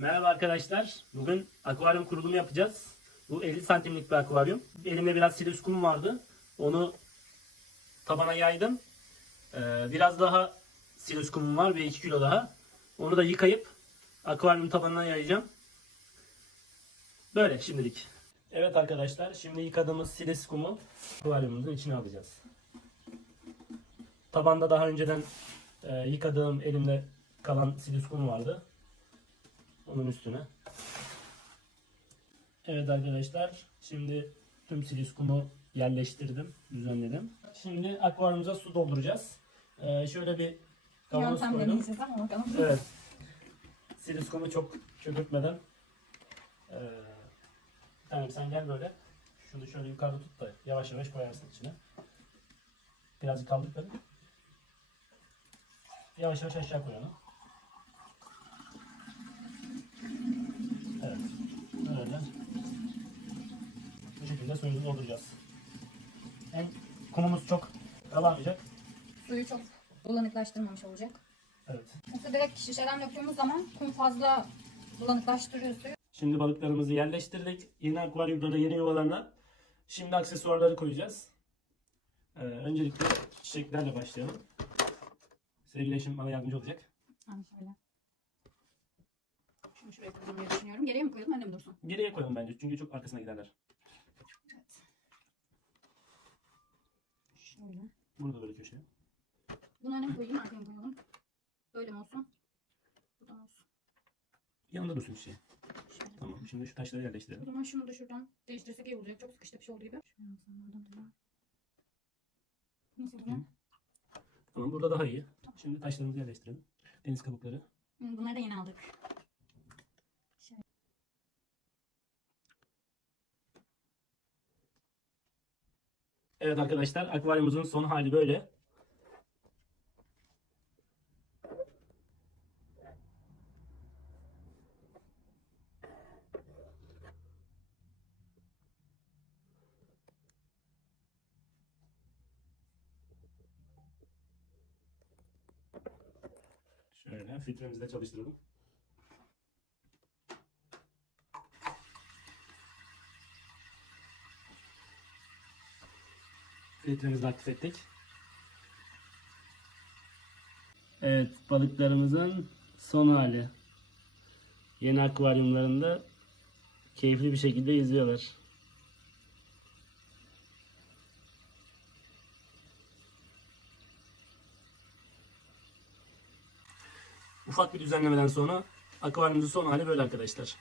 Merhaba arkadaşlar. Bugün akvaryum kurulumu yapacağız. Bu 50 santimlik bir akvaryum. Elimde biraz kum vardı. Onu tabana yaydım. Ee, biraz daha kumum var ve 2 kilo daha. Onu da yıkayıp akvaryum tabanına yayacağım. Böyle şimdilik. Evet arkadaşlar şimdi yıkadığımız kumu akvaryumumuzun içine alacağız. Tabanda daha önceden e, yıkadığım elimde kalan kum vardı. Onun üstüne. Evet arkadaşlar şimdi tüm silüs kumu yerleştirdim, düzenledim. Şimdi akvaryumumuza su dolduracağız. Ee, şöyle bir kavanoz Yöntem koydum. deneyeceğiz ama bakalım. Evet. Silüs kumu çok köpürtmeden. Ee, tamam sen gel böyle. Şunu şöyle yukarıda tut da yavaş yavaş koyarsın içine. Birazcık kaldır böyle. Yavaş yavaş aşağı koy onu. Evet. Böyle. Bu şekilde suyumuzu dolduracağız. Hem kumumuz çok kalamayacak. Suyu çok bulanıklaştırmamış olacak. Evet. Yoksa direkt şişeden döktüğümüz zaman kum fazla bulanıklaştırıyor suyu. Şimdi balıklarımızı yerleştirdik. Yeni akvaryumlara, yeni yuvalarına. Şimdi aksesuarları koyacağız. Ee, öncelikle çiçeklerle başlayalım. Sevgili eşim bana yardımcı olacak. Yani şöyle. Şunu şuraya koyalım diye düşünüyorum. Geriye mi koyalım önde mi dursun? Geriye koyalım bence çünkü çok arkasına giderler. Evet. Şöyle. Bunu da böyle köşeye. Bunu öne koyayım arkaya koyalım? Böyle mi olsun? Buradan olsun. Yanında dursun çiçeği. Şöyle. Tamam şimdi şu taşları O yerleştirelim. zaman şunu da şuradan değiştirsek iyi olacak. Çok sıkıştı bir şey olduğu gibi. Şöyle olsun, buradan. Nasıl duruyor? Tamam burada daha iyi. Şimdi taşlarımızı yerleştirelim. Deniz kabukları. Bunları da yeni aldık. Şöyle. Evet arkadaşlar akvaryumumuzun son hali böyle. Şöyle filtremizi de çalıştıralım. Filtremizi aktif ettik. Evet balıklarımızın son hali. Yeni akvaryumlarında keyifli bir şekilde yüzüyorlar. Ufak bir düzenlemeden sonra akvaryumumuzun son hali böyle arkadaşlar.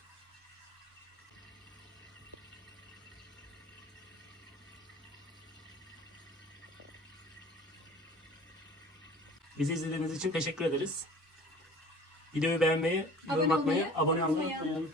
Bizi izlediğiniz için teşekkür ederiz. Videoyu beğenmeyi, yorum atmayı, abone olmayı unutmayın.